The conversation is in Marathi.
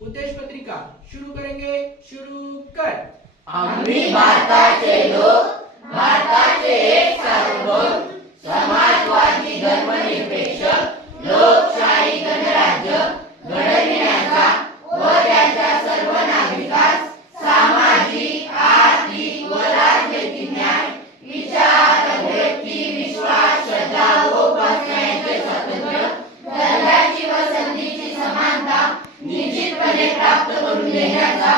उद्देश पत्रिका शुरू करेंगे। शुरू कर। आम्ही भारताचे लोक, भारताचे एक सार्वभौम समाजवादी धर्मनिरपेक्ष लोकशाही गणराज्य घडविण्याचा व त्याच्या सर्व नागरिकांस सामाजिक, आर्थिक व राजनैतिक न्याय, विचार, अभिव्यक्ती, विश्वास, श्रद्धा व उपासना यांचे स्वातंत्र्य, दर्जाची व संधीची समानता निश्चितपणे प्राप्त करून देण्याचा